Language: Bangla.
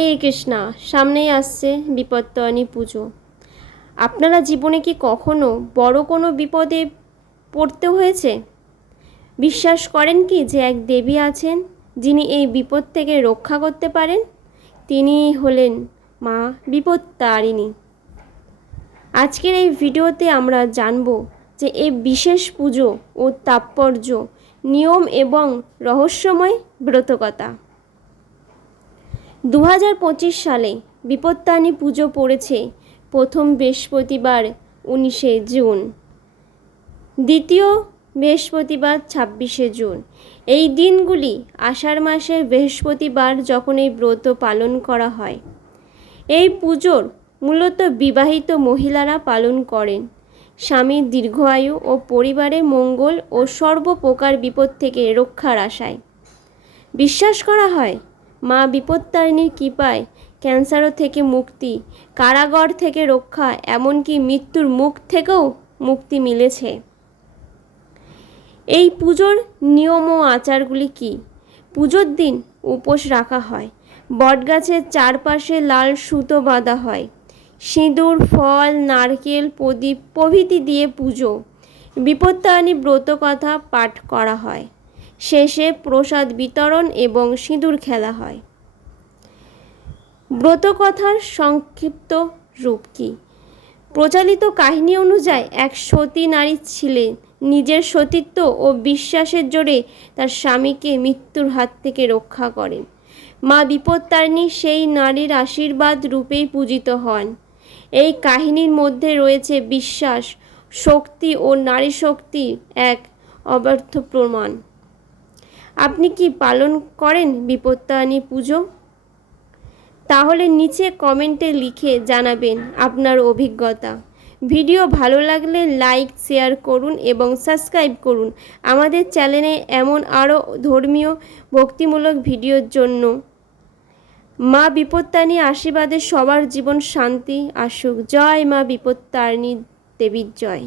এই কৃষ্ণা, সামনেই আসছে বিপত্তারিণী পুজো। আপনারা জীবনে কি কখনো বড় কোনো বিপদে পড়তে হয়েছে? বিশ্বাস করেন কি যে এক দেবী আছেন যিনি এই বিপদ থেকে রক্ষা করতে পারেন? তিনিই হলেন মা বিপত্তারিণী। আজকের এই ভিডিওতে আমরা জানব যে এই বিশেষ পুজো ও তাৎপর্য, নিয়ম এবং রহস্যময় ব্রতকথা। 2025 সালে বিপত্তারিণী পুজো পড়েছে প্রথম বৃহস্পতিবার 19শে জুন, দ্বিতীয় বৃহস্পতিবার 26শে জুন। এই দিনগুলি আষাঢ় মাসের বৃহস্পতিবার যখন এই ব্রত পালন করা হয়। এই পুজোর মূলত বিবাহিত মহিলারা পালন করেন স্বামীর দীর্ঘায়ু ও পরিবারের মঙ্গল ও সর্বপ্রকার বিপদ থেকে রক্ষার আশায়। বিশ্বাস করা হয় মা বিপত্তারিণীর কৃপায় ক্যান্সার থেকে মুক্তি, কারাগার থেকে রক্ষা, এমনকি মৃত্যুর মুখ থেকেও মুক্তি মিলেছে। এই পুজোর নিয়ম ও আচারগুলি কি? পুজোর দিন উপোস রাখা হয়, বটগাছের চারপাশে লাল সুতো বাঁধা হয়, সিঁদুর, ফল, নারকেল, প্রদীপ প্রভৃতি দিয়ে পুজো, বিপত্তারিণী ব্রতকথা পাঠ করা হয়, শেষে প্রসাদ বিতরণ এবং সিঁদুর খেলা হয়। ব্রতকথার সংক্ষিপ্ত রূপ কি? প্রচলিত কাহিনী অনুযায়ী এক সতী নারী ছিলেন নিজের সতীত্ব ও বিশ্বাসের জোরে তার স্বামীকে মৃত্যুর হাত থেকে রক্ষা করেন। মা বিপত্তারিণী সেই নারীর আশীর্বাদ রূপেই পূজিত হন। এই কাহিনীর মধ্যে রয়েছে বিশ্বাস, শক্তি ও নারী শক্তির এক অব্যর্থ প্রমাণ। আপনি কি পালন করেন বিপত্তারিণী পুজো? তাহলে নিচে কমেন্টে লিখে জানাবেন আপনার অভিজ্ঞতা। ভিডিও ভালো লাগলে লাইক, শেয়ার করুন এবং সাবস্ক্রাইব করুন আমাদের চ্যানেলে এমন আরও ধর্মীয় ভক্তিমূলক ভিডিওর জন্য। মা বিপত্তারিণী আশীর্বাদে সবার জীবন শান্তি আসুক। জয় মা বিপত্তারিণী দেবীর জয়।